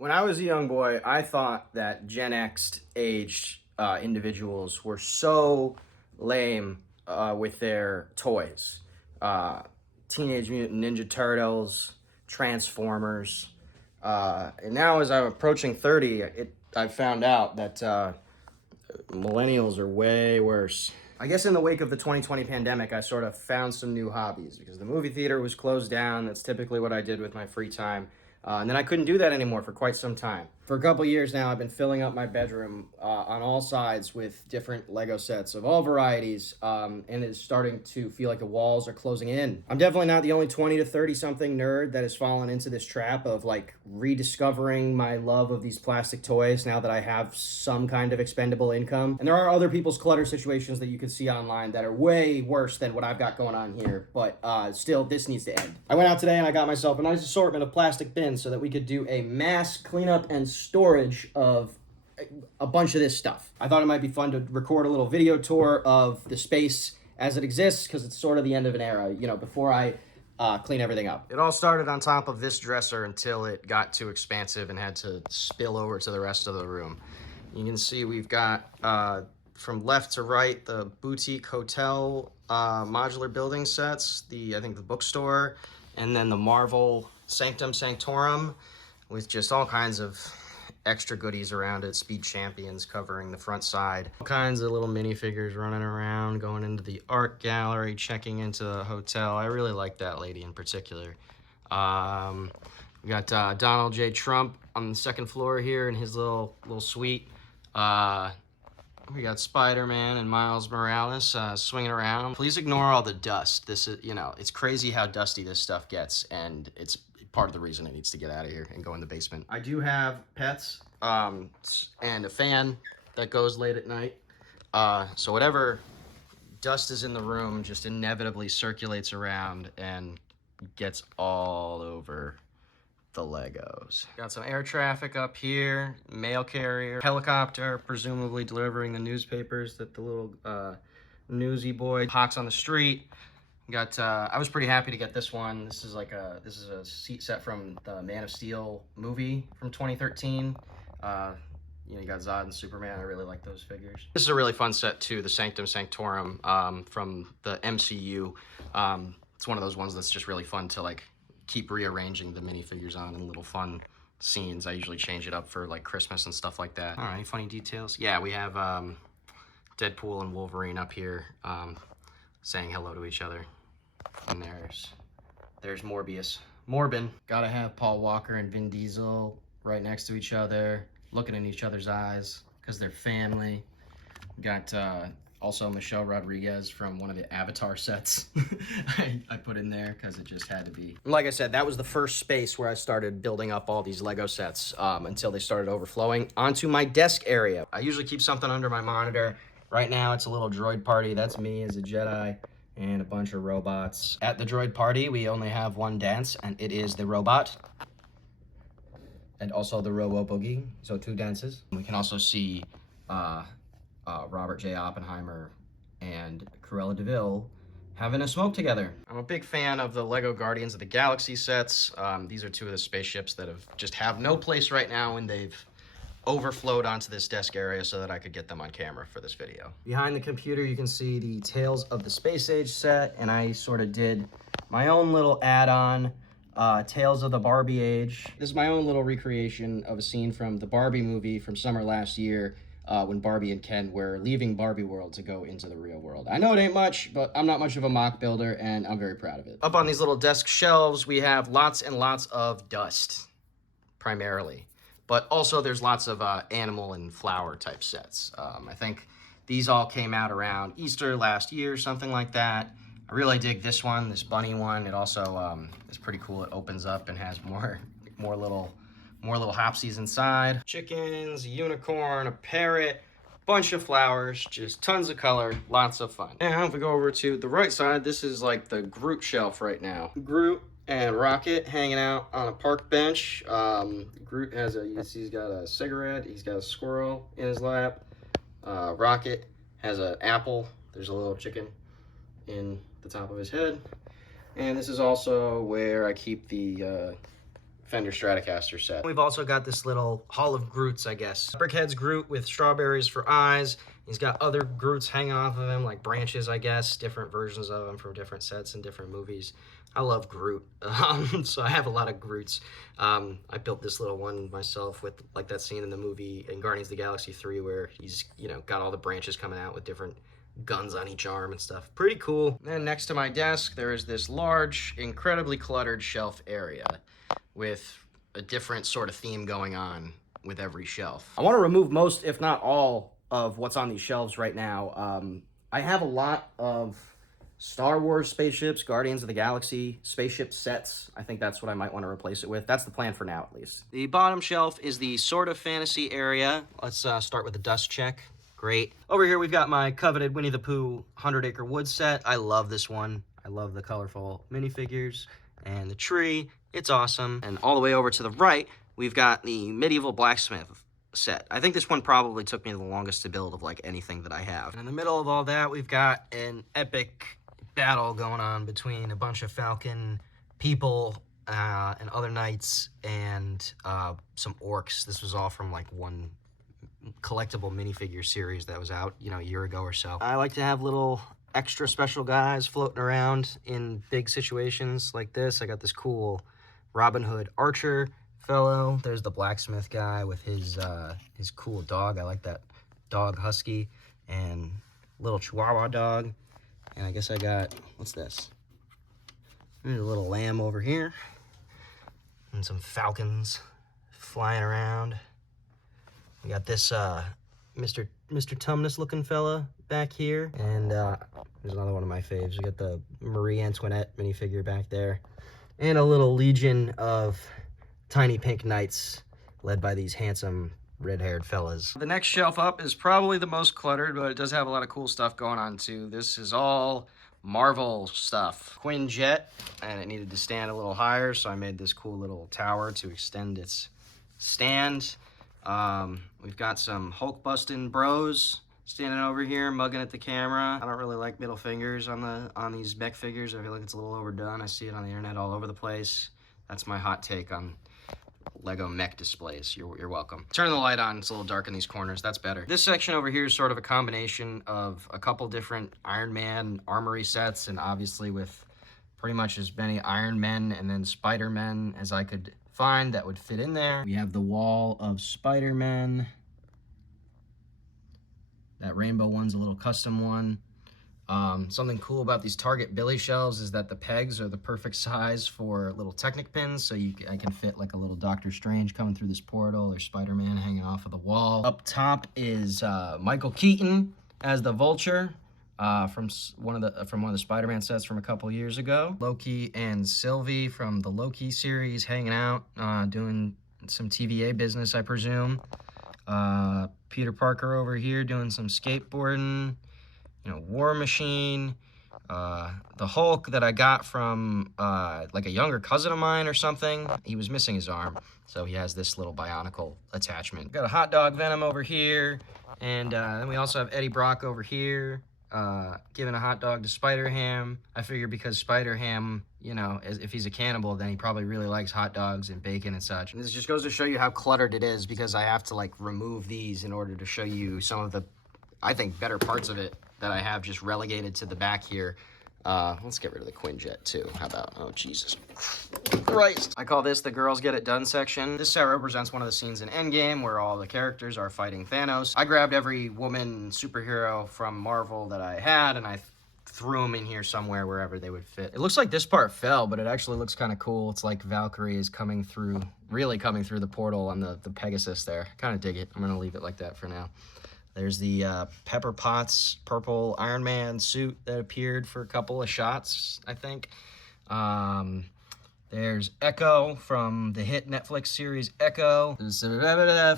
When I was a young boy, I thought that Gen X aged individuals were so lame with their toys. Uh, Teenage Mutant Ninja Turtles, Transformers. And now, as I'm approaching 30, I found out that millennials are way worse. I guess in the wake of the 2020 pandemic, I sort of found some new hobbies because the movie theater was closed down. That's typically what I did with my free time. And then I couldn't do that anymore for quite some time. For a couple years now, I've been filling up my bedroom on all sides with different Lego sets of all varieties, and it's starting to feel like the walls are closing in. I'm definitely not the only 20 to 30 something nerd that has fallen into this trap of like rediscovering my love of these plastic toys now that I have some kind of expendable income. And there are other people's clutter situations that you can see online that are way worse than what I've got going on here, but still, this needs to end. I went out today and I got myself a nice assortment of plastic bins so that we could do a mass cleanup and storage of a bunch of this stuff. I thought it might be fun to record a little video tour of the space as it exists because it's sort of the end of an era, you know, before I clean everything up. It all started on top of this dresser until it got too expansive and had to spill over to the rest of the room. You can see we've got from left to right the boutique hotel modular building sets, I think the bookstore, and then the Marvel Sanctum Sanctorum with just all kinds of extra goodies around it, Speed Champions covering the front side. All kinds of little minifigures running around, going into the art gallery, checking into the hotel. I really like that lady in particular. We got Donald J. Trump on the second floor here in his little suite. We got Spider-Man and Miles Morales swinging around. Please ignore all the dust. This is, you know, it's crazy how dusty this stuff gets, and it's part of the reason it needs to get out of here and go in the basement. I do have pets and a fan that goes late at night. So whatever dust is in the room just inevitably circulates around and gets all over the Legos. Got some air traffic up here, mail carrier, helicopter, presumably delivering the newspapers that the little newsy boy hawks on the street. Got I was pretty happy to get this one. This is a seat set from the Man of Steel movie from 2013. You got Zod and Superman. I really like those figures. This is a really fun set too, the Sanctum Sanctorum from the MCU. It's one of those ones that's just really fun to like keep rearranging the minifigures on in little fun scenes. I usually change it up for like Christmas and stuff like that. All right, any funny details? Yeah, we have Deadpool and Wolverine up here saying hello to each other. And there's Morbius. Morbin. Gotta have Paul Walker and Vin Diesel right next to each other, looking in each other's eyes because they're family. Got also Michelle Rodriguez from one of the Avatar sets I put in there because it just had to be. Like I said, that was the first space where I started building up all these Lego sets until they started overflowing onto my desk area. I usually keep something under my monitor. Right now, it's a little droid party. That's me as a Jedi and a bunch of robots. At the droid party, we only have one dance, and it is the robot. And also the Robo Boogie, so 2 dances. We can also see Robert J. Oppenheimer and Cruella de Vil having a smoke together. I'm a big fan of the Lego Guardians of the Galaxy sets. These are 2 of the spaceships that have no place right now, and they've overflowed onto this desk area so that I could get them on camera for this video. Behind the computer, you can see the Tales of the Space Age set, and I sort of did my own little add-on, Tales of the Barbie Age. This is my own little recreation of a scene from the Barbie movie from summer last year, when Barbie and Ken were leaving Barbie world to go into the real world. I know it ain't much, but I'm not much of a mock builder, and I'm very proud of it. Up on these little desk shelves, we have lots and lots of dust, primarily. But also there's lots of animal and flower type sets. I think these all came out around Easter last year, something like that. I really dig this one, this bunny one. It also is pretty cool. It opens up and has more little hopsies inside. Chickens, a unicorn, a parrot, bunch of flowers, just tons of color, lots of fun. Now if we go over to the right side, this is like the Groot shelf right now. Groot and Rocket hanging out on a park bench. Groot has he's got a cigarette, he's got a squirrel in his lap. Rocket has an apple, there's a little chicken in the top of his head. And this is also where I keep the Fender Stratocaster set. We've also got this little Hall of Groots, I guess. Brickhead's Groot with strawberries for eyes. He's got other Groots hanging off of him, like branches, I guess. Different versions of them from different sets and different movies. I love Groot, so I have a lot of Groots. I built this little one myself with like that scene in the movie in Guardians of the Galaxy 3 where he's, you know, got all the branches coming out with different guns on each arm and stuff. Pretty cool. Then next to my desk, there is this large, incredibly cluttered shelf area with a different sort of theme going on with every shelf. I want to remove most, if not all, of what's on these shelves right now. I have a lot of Star Wars spaceships, Guardians of the Galaxy spaceship sets. I think that's what I might want to replace it with. That's the plan for now, at least. The bottom shelf is the sort of fantasy area. Let's start with the dust check. Great. Over here, we've got my coveted Winnie the Pooh 100 Acre Wood set. I love this one. I love the colorful minifigures and the tree. It's awesome. And all the way over to the right, we've got the medieval blacksmith set. I think this one probably took me the longest to build of like anything that I have. And in the middle of all that, we've got an epic battle going on between a bunch of Falcon people and other knights and some orcs. This was all from like one collectible minifigure series that was out, you know, a year ago or so. I like to have little extra special guys floating around in big situations like this. I got this cool Robin Hood archer fellow. There's the blacksmith guy with his cool dog. I like that dog husky and little Chihuahua dog. And I guess I got, what's this? There's a little lamb over here. And some falcons flying around. We got this Mr. Tumnus looking fella back here. And there's another one of my faves. We got the Marie Antoinette minifigure back there. And a little legion of tiny pink knights led by these handsome red-haired fellas. The next shelf up is probably the most cluttered, but it does have a lot of cool stuff going on too. This is all Marvel stuff. Quinjet, and it needed to stand a little higher, so I made this cool little tower to extend its stand. We've got some Hulk-busting bros standing over here, mugging at the camera. I don't really like middle fingers on these mech figures. I feel like it's a little overdone. I see it on the internet all over the place. That's my hot take on Lego mech displays. You're welcome. Turn the light on. It's a little dark in these corners. That's better. This section over here is sort of a combination of a couple different Iron Man armory sets, and obviously with pretty much as many Iron Men and then Spider-Men as I could find that would fit in there. We have the wall of Spider-Men. That rainbow one's a little custom one. Something cool about these Target Billy shelves is that the pegs are the perfect size for little Technic pins, so I can fit like a little Doctor Strange coming through this portal or Spider-Man hanging off of the wall. Up top is Michael Keaton as the Vulture from one of the Spider-Man sets from a couple years ago. Loki and Sylvie from the Loki series hanging out, doing some TVA business, I presume. Peter Parker over here doing some skateboarding. You know, War Machine, the Hulk that I got from like a younger cousin of mine or something. He was missing his arm, so he has this little bionicle attachment. Got a hot dog Venom over here, and then we also have Eddie Brock over here, giving a hot dog to Spider-Ham. I figure because Spider-Ham, you know, if he's a cannibal, then he probably really likes hot dogs and bacon and such. And this just goes to show you how cluttered it is, because I have to like remove these in order to show you some of the, I think, better parts of it that I have just relegated to the back here. Let's get rid of the Quinjet too. How about, oh Jesus Christ. I call this the girls get it done section. This set represents one of the scenes in Endgame where all the characters are fighting Thanos. I grabbed every woman superhero from Marvel that I had and I threw them in here somewhere wherever they would fit. It looks like this part fell, but it actually looks kind of cool. It's like Valkyrie is coming through, really coming through the portal on the Pegasus there. Kind of dig it. I'm gonna leave it like that for now. There's the Pepper Potts purple Iron Man suit that appeared for a couple of shots, I think. There's Echo from the hit Netflix series Echo. There's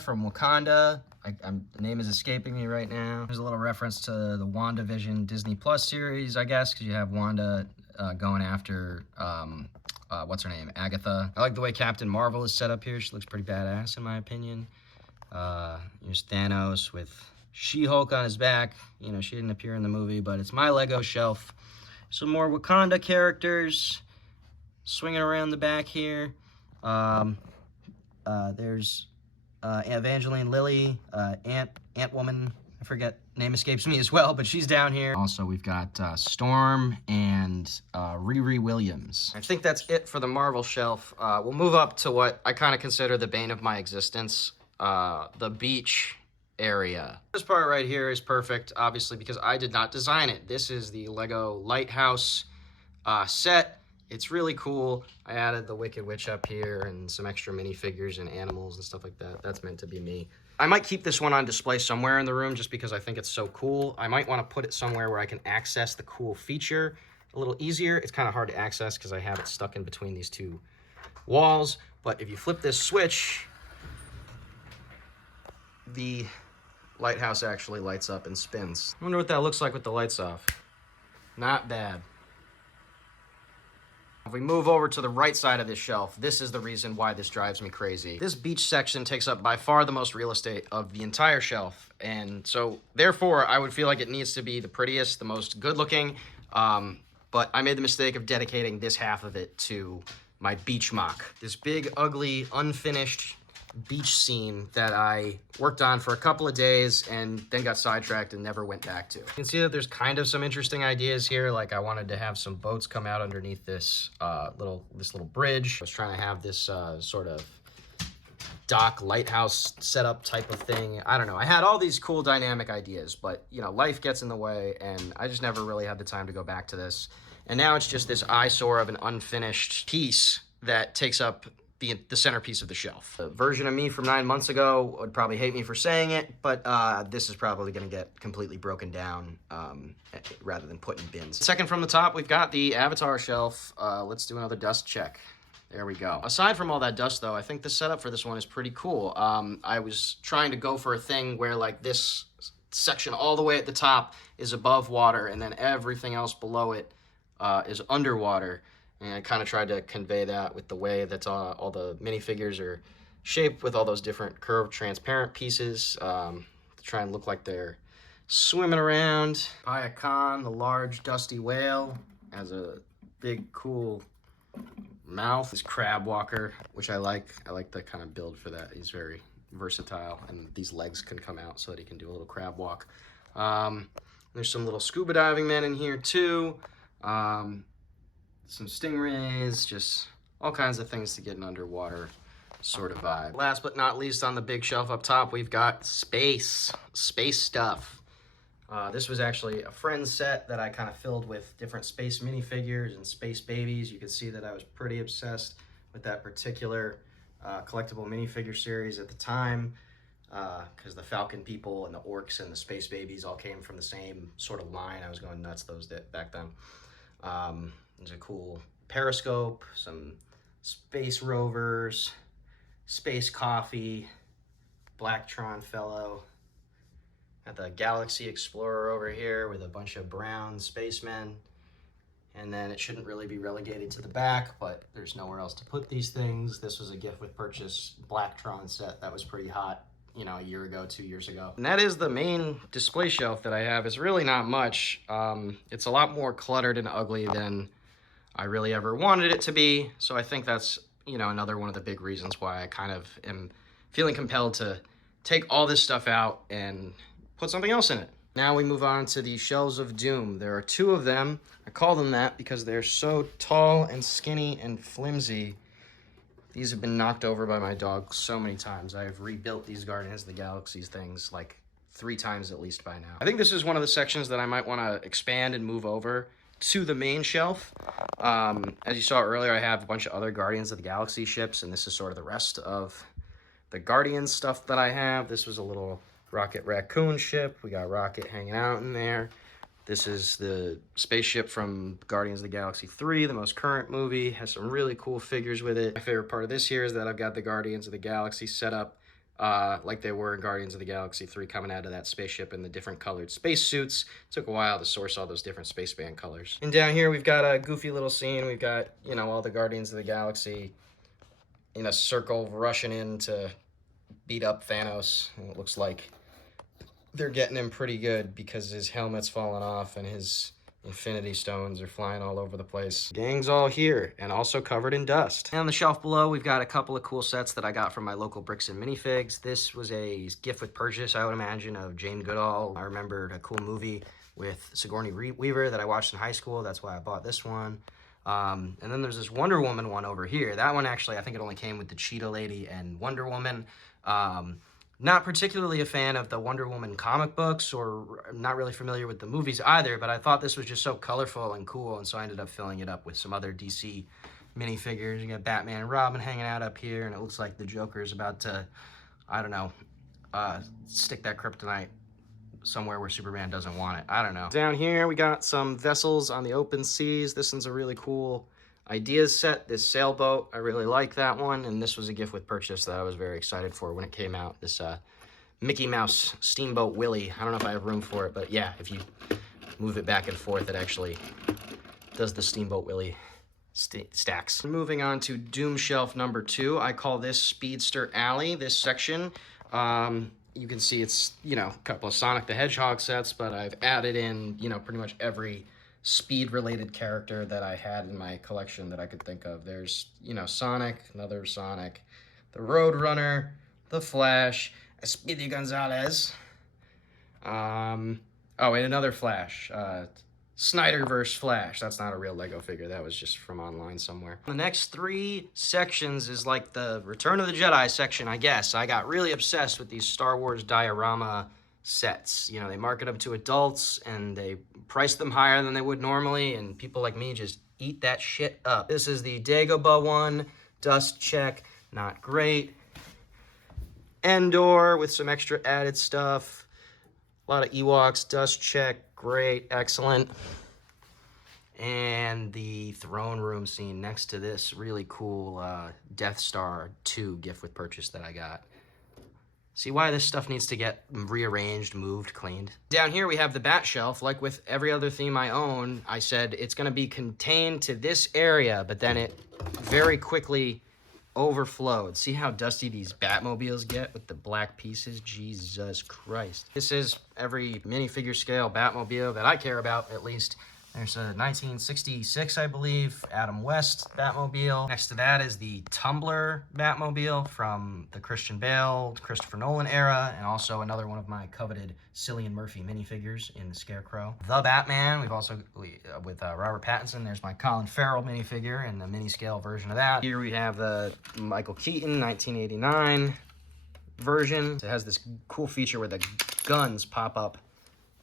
from Wakanda. The name is escaping me right now. There's a little reference to the WandaVision Disney Plus series, I guess, because you have Wanda going after, what's her name, Agatha. I like the way Captain Marvel is set up here. She looks pretty badass, in my opinion. Here's Thanos with She-Hulk on his back. You know, she didn't appear in the movie, but it's my Lego shelf. Some more Wakanda characters swinging around the back here. There's Evangeline Lilly, Ant Woman. I forget, name escapes me as well, but she's down here. Also, we've got Storm and Riri Williams. I think that's it for the Marvel shelf. We'll move up to what I kind of consider the bane of my existence, the beach area. This part right here is perfect, obviously, because I did not design it. This is the Lego Lighthouse set. It's really cool. I added the Wicked Witch up here and some extra minifigures and animals and stuff like that. That's meant to be me. I might keep this one on display somewhere in the room just because I think it's so cool. I might want to put it somewhere where I can access the cool feature a little easier. It's kind of hard to access because I have it stuck in between these two walls. But if you flip this switch, the lighthouse actually lights up and spins. I wonder what that looks like with the lights off. Not bad. If we move over to the right side of this shelf, this is the reason why this drives me crazy. This beach section takes up by far the most real estate of the entire shelf. And so, therefore, I would feel like it needs to be the prettiest, the most good looking. But I made the mistake of dedicating this half of it to my beach mock. This big, ugly, unfinished beach scene that I worked on for a couple of days and then got sidetracked and never went back to. You can see that there's kind of some interesting ideas here. Like I wanted to have some boats come out underneath this little bridge. I was trying to have this sort of dock lighthouse setup type of thing. I don't know. I had all these cool dynamic ideas, but you know, life gets in the way and I just never really had the time to go back to this. And now it's just this eyesore of an unfinished piece that takes up the centerpiece of the shelf. The version of me from 9 months ago would probably hate me for saying it, but this is probably gonna get completely broken down rather than put in bins. Second from the top, we've got the Avatar shelf. Let's do another dust check. There we go. Aside from all that dust though, I think the setup for this one is pretty cool. I was trying to go for a thing where like this section all the way at the top is above water and then everything else below it is underwater. And I kind of tried to convey that with the way that all the minifigures are shaped with all those different curved transparent pieces to try and look like they're swimming around. Paya Khan, the large dusty whale, has a big cool mouth. This crab walker, which I like. I like the kind of build for that. He's very versatile and these legs can come out so that he can do a little crab walk. There's some little scuba diving men in here too. Some stingrays, just all kinds of things to get an underwater sort of vibe. Last but not least, on the big shelf up top, we've got space stuff. This was actually a friend's set that I kind of filled with different space minifigures and space babies. You can see that I was pretty obsessed with that particular collectible minifigure series at the time because the Falcon people and the orcs and the space babies all came from the same sort of line. I was going nuts back then. There's a cool periscope, some space rovers, space coffee, Blacktron fellow. Got the Galaxy Explorer over here with a bunch of brown spacemen. And then it shouldn't really be relegated to the back, but there's nowhere else to put these things. This was a gift with purchase Blacktron set that was pretty hot, you know, a year ago, 2 years ago. And that is the main display shelf that I have. It's really not much. It's a lot more cluttered and ugly than I really ever wanted it to be. So I think that's, you know, another one of the big reasons why I kind of am feeling compelled to take all this stuff out and put something else in it. Now we move on to the Shelves of Doom. There are 2 of them. I call them that because they're so tall and skinny and flimsy. These have been knocked over by my dog so many times. I've rebuilt these Guardians of the Galaxies things like 3 times at least by now. I think this is one of the sections that I might want to expand and move over to the main shelf. As you saw earlier, I have a bunch of other Guardians of the Galaxy ships, and this is sort of the rest of the Guardians stuff that I have. This was a little Rocket Raccoon ship. We got Rocket hanging out in there. This is the spaceship from Guardians of the Galaxy 3, the most current movie. Has some really cool figures with it. My favorite part of this here is that I've got the Guardians of the Galaxy set up like they were in Guardians of the Galaxy 3 coming out of that spaceship in the different colored spacesuits. Took a while to source all those different space band colors. And down here we've got a goofy little scene. We've got, you know, all the Guardians of the Galaxy in a circle rushing in to beat up Thanos. And it looks like they're getting him pretty good because his helmet's fallen off and his Infinity stones are flying all over the place. Gang's all here and also covered in dust. And on the shelf below, we've got a couple of cool sets that I got from my local Bricks and Minifigs. This was a gift with purchase, I would imagine, of Jane Goodall. I remembered a cool movie with Sigourney Weaver that I watched in high school. That's why I bought this one. And then there's this Wonder Woman one over here. That one actually, I think it only came with the Cheetah Lady and Wonder Woman. Not particularly a fan of the Wonder Woman comic books, or not really familiar with the movies either, but I thought this was just so colorful and cool, and so I ended up filling it up with some other DC minifigures. You got Batman and Robin hanging out up here, and it looks like the Joker's about to, I don't know, stick that kryptonite somewhere where Superman doesn't want it. I don't know. Down here, we got some vessels on the open seas. This one's a really cool ideas set, this sailboat. I really like that one, and this was a gift with purchase that I was very excited for when it came out. This Mickey Mouse Steamboat Willie. I don't know if I have room for it, but yeah, if you move it back and forth, it actually does the Steamboat Willie stacks. Moving on to Doom Shelf number 2. I call this Speedster Alley, this section. You can see it's, you know, a couple of Sonic the Hedgehog sets, but I've added in, you know, pretty much every speed-related character that I had in my collection that I could think of. There's, you know, Sonic, another Sonic, the Roadrunner, the Flash, Speedy Gonzalez, and another Flash, Snyderverse Flash. That's not a real Lego figure. That was just from online somewhere. The next 3 sections is like the Return of the Jedi section, I guess. I got really obsessed with these Star Wars diorama sets. You know, they market them to adults and they price them higher than they would normally, and people like me just eat that shit up. This is the Dagobah one, dust check, not great. Endor with some extra added stuff. A lot of Ewoks, dust check, great, excellent. And the throne room scene next to this really cool Death Star 2 gift with purchase that I got. See why this stuff needs to get rearranged, moved, cleaned. Down here we have the Bat Shelf. Like with every other theme I own, I said it's gonna be contained to this area, but then it very quickly overflowed. See how dusty these Batmobiles get with the black pieces? Jesus Christ. This is every minifigure scale Batmobile that I care about, at least. There's a 1966, I believe, Adam West Batmobile. Next to that is the Tumbler Batmobile from the Christian Bale, Christopher Nolan era, and also another one of my coveted Cillian Murphy minifigures in the Scarecrow. The Batman, with Robert Pattinson. There's my Colin Farrell minifigure and the mini-scale version of that. Here we have the Michael Keaton 1989 version. It has this cool feature where the guns pop up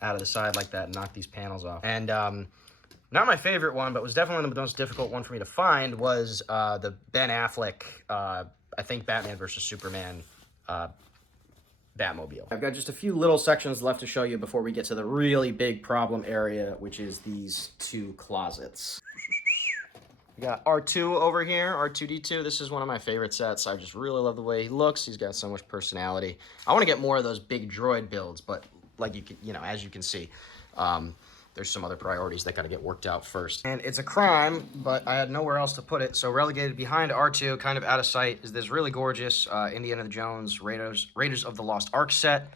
out of the side like that and knock these panels off. And not my favorite one, but was definitely the most difficult one for me to find, was the Ben Affleck, I think Batman versus Superman Batmobile. I've got just a few little sections left to show you before we get to the really big problem area, which is these 2 closets. We got R2 over here, R2-D2. This is one of my favorite sets. I just really love the way he looks. He's got so much personality. I want to get more of those big droid builds, but like as you can see, there's some other priorities that got to get worked out first. And it's a crime, but I had nowhere else to put it, so relegated behind R2, kind of out of sight, is this really gorgeous Indiana Jones Raiders of the Lost Ark set.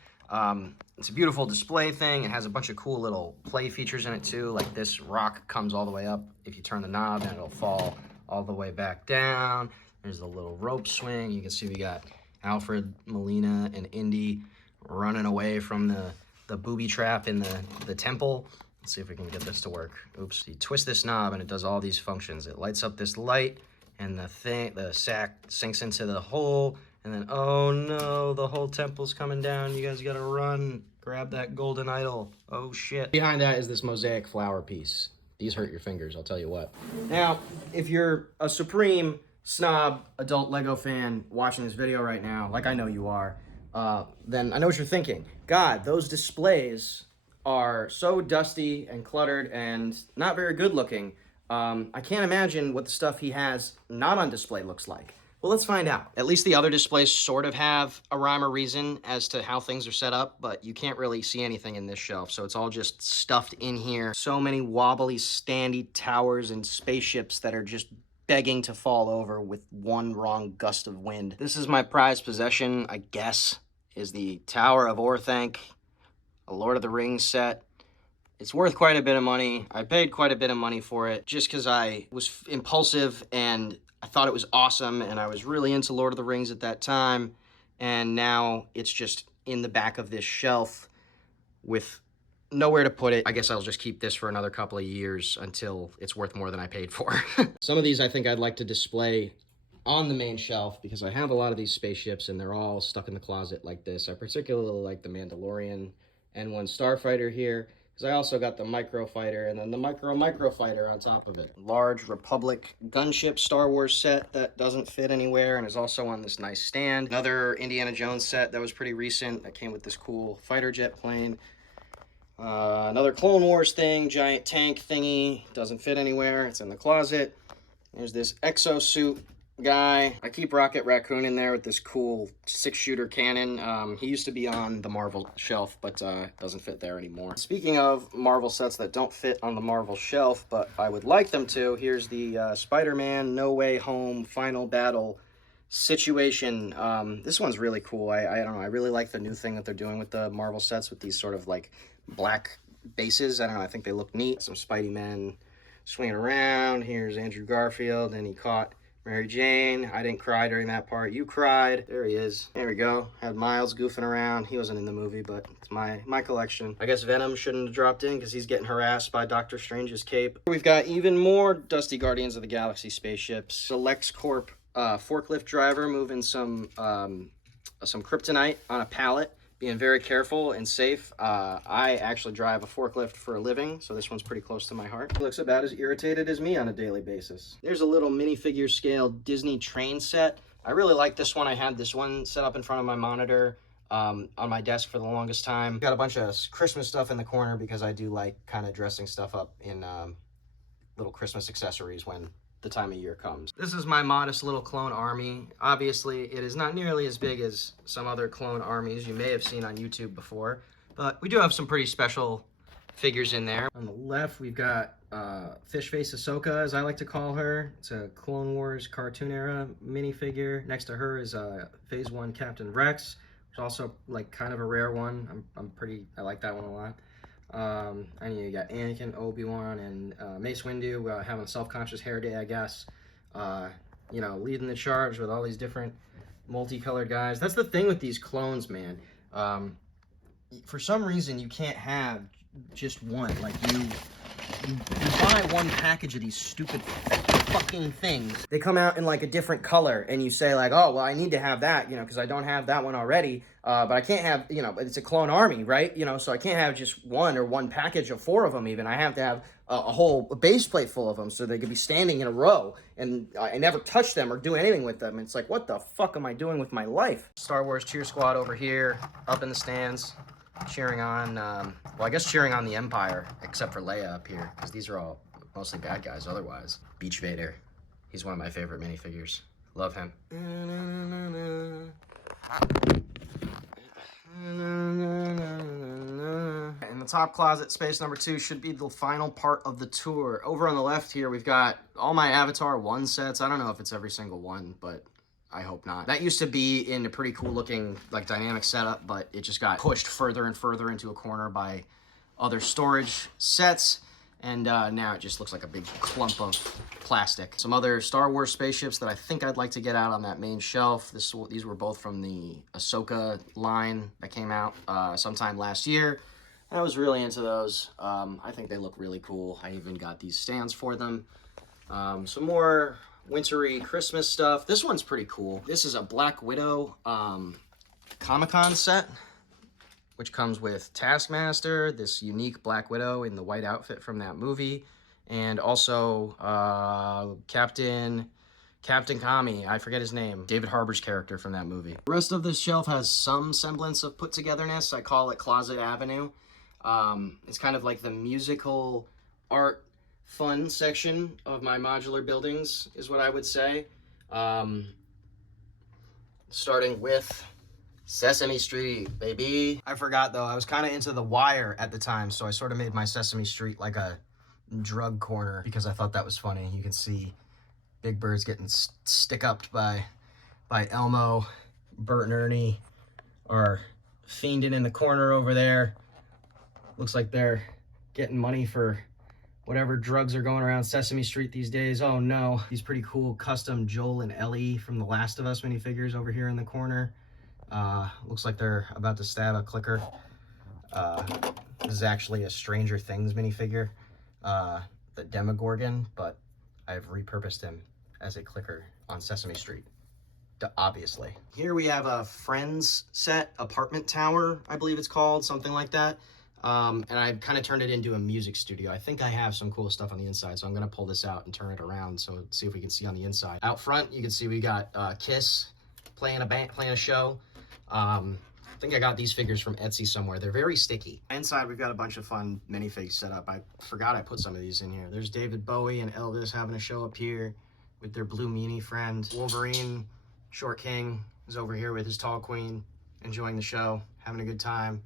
It's a beautiful display thing. It has a bunch of cool little play features in it too, like this rock comes all the way up. If you turn the knob, and it'll fall all the way back down. There's a little rope swing. You can see we got Alfred Molina and Indy running away from the booby trap in the temple. Let's see if we can get this to work. Oops. You twist this knob and it does all these functions. It lights up this light and the sack sinks into the hole, and then, oh no, the whole temple's coming down. You guys gotta run. Grab that golden idol. Oh shit. Behind that is this Mosaic Flower piece. These hurt your fingers, I'll tell you what. Now, if you're a supreme snob adult Lego fan watching this video right now, like I know you are, then I know what you're thinking. God, those displays are so dusty and cluttered and not very good looking. I can't imagine what the stuff he has not on display looks like. Well, let's find out. At least the other displays sort of have a rhyme or reason as to how things are set up, but you can't really see anything in this shelf, so it's all just stuffed in here. So many wobbly, standy towers and spaceships that are just begging to fall over with one wrong gust of wind. This is my prized possession, I guess, is the Tower of Orthanc, a Lord of the Rings set. It's worth quite a bit of money. I paid quite a bit of money for it just because I was impulsive and I thought it was awesome, and I was really into Lord of the Rings at that time, and now it's just in the back of this shelf with nowhere to put it. I guess I'll just keep this for another couple of years until it's worth more than I paid for. Some of these I think I'd like to display on the main shelf because I have a lot of these spaceships and they're all stuck in the closet like this. I particularly like the Mandalorian N1 Starfighter here because I also got the Microfighter and then the Microfighter on top of it. Large Republic gunship Star Wars set that doesn't fit anywhere and is also on this nice stand. Another Indiana Jones set that was pretty recent that came with this cool fighter jet plane. Another Clone Wars thing, giant tank thingy, doesn't fit anywhere, it's in the closet. There's this exosuit guy. I keep Rocket Raccoon in there with this cool 6-shooter cannon. He used to be on the Marvel shelf, but doesn't fit there anymore. Speaking of Marvel sets that don't fit on the Marvel shelf, but I would like them to, here's the Spider-Man No Way Home Final Battle situation. This one's really cool. I don't know, I really like the new thing that they're doing with the Marvel sets with these sort of like black bases. I don't know, I think they look neat. Some Spidey men swinging around. Here's Andrew Garfield, and he caught Mary Jane. I didn't cry during that part. You cried. There he is. There we go. Had Miles goofing around. He wasn't in the movie, but it's my collection. I guess Venom shouldn't have dropped in because he's getting harassed by Doctor Strange's cape. We've got even more dusty Guardians of the Galaxy spaceships. The Lex Corp forklift driver moving some kryptonite on a pallet. Being very careful and safe. I actually drive a forklift for a living, so this one's pretty close to my heart. He looks about as irritated as me on a daily basis. There's a little minifigure scale Disney train set. I really like this one. I had this one set up in front of my monitor on my desk for the longest time. Got a bunch of Christmas stuff in the corner because I do like kind of dressing stuff up in little Christmas accessories when the time of year comes. This is my modest little clone army. Obviously, it is not nearly as big as some other clone armies you may have seen on YouTube before, but we do have some pretty special figures in there. On the left, we've got Fish Face Ahsoka, as I like to call her. It's a Clone Wars cartoon era minifigure. Next to her is Phase 1 Captain Rex, which is also like kind of a rare one. I like that one a lot. And you got Anakin, Obi-Wan, and Mace Windu having a self-conscious hair day, I guess. You know, leading the charge with all these different multicolored guys. That's the thing with these clones, man. For some reason, you can't have just one. Like, you buy one package of these stupid fucking things. They come out in like a different color, and you say like, oh, well, I need to have that, you know, because I don't have that one already. But I can't have, you know, it's a clone army, right? You know, so I can't have just one package of 4 of them even. I have to have a whole base plate full of them so they could be standing in a row, and I never touch them or do anything with them. It's like, what the fuck am I doing with my life? Star Wars cheer squad over here, up in the stands, cheering on, well, I guess cheering on the Empire, except for Leia up here, because these are all mostly bad guys otherwise. Beach Vader. He's one of my favorite minifigures. Love him. In the top closet, space number 2 should be the final part of the tour. Over on the left here, we've got all my Avatar 1 sets. I don't know if it's every single one, but I hope not. That used to be in a pretty cool looking like dynamic setup, but it just got pushed further and further into a corner by other storage sets. And now it just looks like a big clump of plastic. Some other Star Wars spaceships that I think I'd like to get out on that main shelf. These were both from the Ahsoka line that came out sometime last year. I was really into those. I think they look really cool. I even got these stands for them. Some more wintry Christmas stuff. This one's pretty cool. This is a Black Widow Comic-Con set, which comes with Taskmaster, this unique Black Widow in the white outfit from that movie, and also Captain Kami, I forget his name, David Harbour's character from that movie. The rest of this shelf has some semblance of put-togetherness. I call it Closet Avenue. It's kind of like the musical art fun section of my modular buildings, is what I would say. Starting with Sesame Street, baby. I forgot, though, I was kind of into The Wire at the time, so I sort of made my Sesame Street like a drug corner because I thought that was funny. You can see Big Bird's getting stick-upped by Elmo. Bert and Ernie are fiending in the corner over there. Looks like they're getting money for whatever drugs are going around Sesame Street these days. Oh no. These pretty cool custom Joel and Ellie from The Last of Us minifigures over here in the corner. Looks like they're about to stab a clicker. This is actually a Stranger Things minifigure, the Demogorgon, but I've repurposed him as a clicker on Sesame Street, obviously. Here we have a Friends set, apartment tower, I believe it's called, something like that. And I've kind of turned it into a music studio. I think I have some cool stuff on the inside, so I'm gonna pull this out and turn it around, so see if we can see on the inside. Out front, you can see we got Kiss playing a show. I think I got these figures from Etsy somewhere. They're very sticky. Inside, we've got a bunch of fun minifigs set up. I forgot I put some of these in here. There's David Bowie and Elvis having a show up here with their blue meanie friend. Wolverine, Short King, is over here with his tall queen, enjoying the show, having a good time.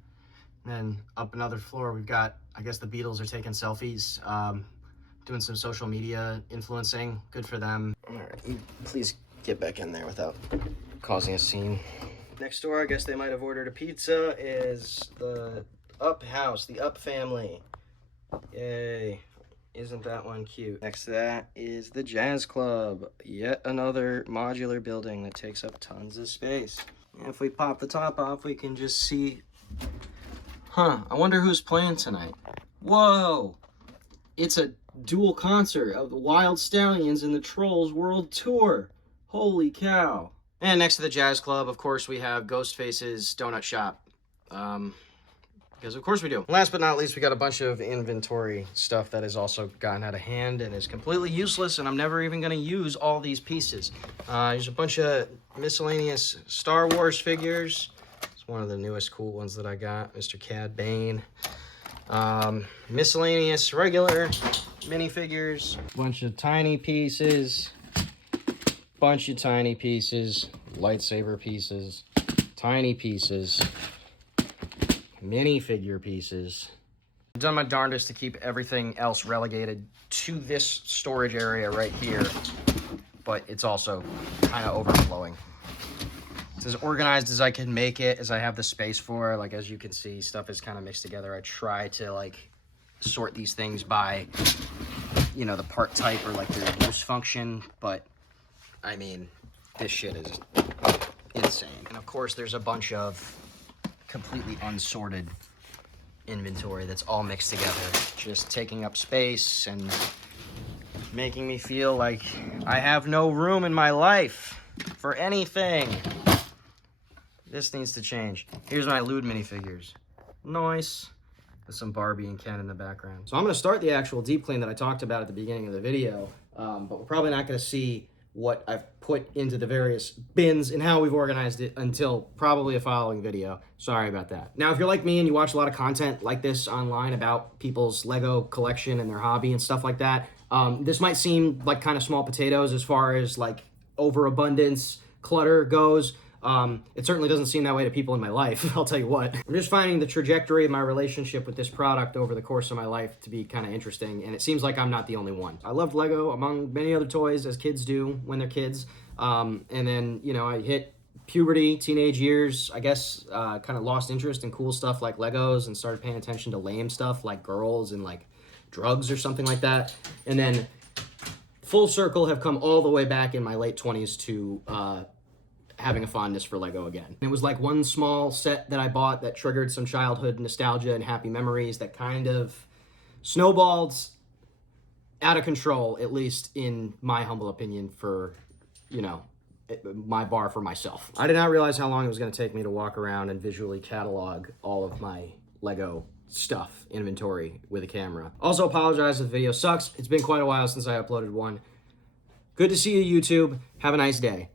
And then up another floor, we've got, I guess the Beatles are taking selfies, doing some social media influencing. Good for them. All right, please get back in there without causing a scene. Next door, I guess they might have ordered a pizza, is the Up house, the Up family. Yay. Isn't that one cute? Next to that is the Jazz Club. Yet another modular building that takes up tons of space. And if we pop the top off, we can just see... Huh, I wonder who's playing tonight. Whoa! It's a dual concert of the Wild Stallions and the Trolls World Tour. Holy cow. And next to the Jazz Club, of course, we have Ghostface's Donut Shop. Because of course we do. Last but not least, we got a bunch of inventory stuff that has also gotten out of hand and is completely useless, and I'm never even going to use all these pieces. There's a bunch of miscellaneous Star Wars figures. It's one of the newest cool ones that I got, Mr. Cad Bane. Miscellaneous regular minifigures. Bunch of tiny pieces. Bunch of tiny pieces. Lightsaber pieces. Tiny pieces. Minifigure pieces. I've done my darndest to keep everything else relegated to this storage area right here, but it's also kind of overflowing. It's as organized as I can make it, as I have the space for. Like, as you can see, stuff is kind of mixed together. I try to, like, sort these things by, you know, the part type or, like, their use function, but, I mean, this shit is insane. And, of course, there's a bunch of completely unsorted inventory that's all mixed together, just taking up space and making me feel like I have no room in my life for anything. This needs to change. Here's my lewd minifigures. Nice. With some Barbie and Ken in the background. So I'm going to start the actual deep clean that I talked about at the beginning of the video, but we're probably not going to see what I've put into the various bins and how we've organized it until probably a following video. Sorry about that. Now, if you're like me and you watch a lot of content like this online about people's Lego collection and their hobby and stuff like that, this might seem like kind of small potatoes as far as like overabundance, clutter goes. It certainly doesn't seem that way to people in my life, I'll tell you what. I'm just finding the trajectory of my relationship with this product over the course of my life to be kind of interesting, and it seems like I'm not the only one. I loved Lego among many other toys, as kids do when they're kids, and then, you know, I hit puberty, teenage years, I guess, kind of lost interest in cool stuff like Legos and started paying attention to lame stuff like girls and like drugs or something like that, and then full circle have come all the way back in my late 20s to having a fondness for Lego again. It was like one small set that I bought that triggered some childhood nostalgia and happy memories that kind of snowballed out of control, at least in my humble opinion, for, you know, my bar for myself. I did not realize how long it was going to take me to walk around and visually catalog all of my Lego stuff inventory with a camera. Also apologize if the video sucks. It's been quite a while since I uploaded one. Good to see you, YouTube. Have a nice day.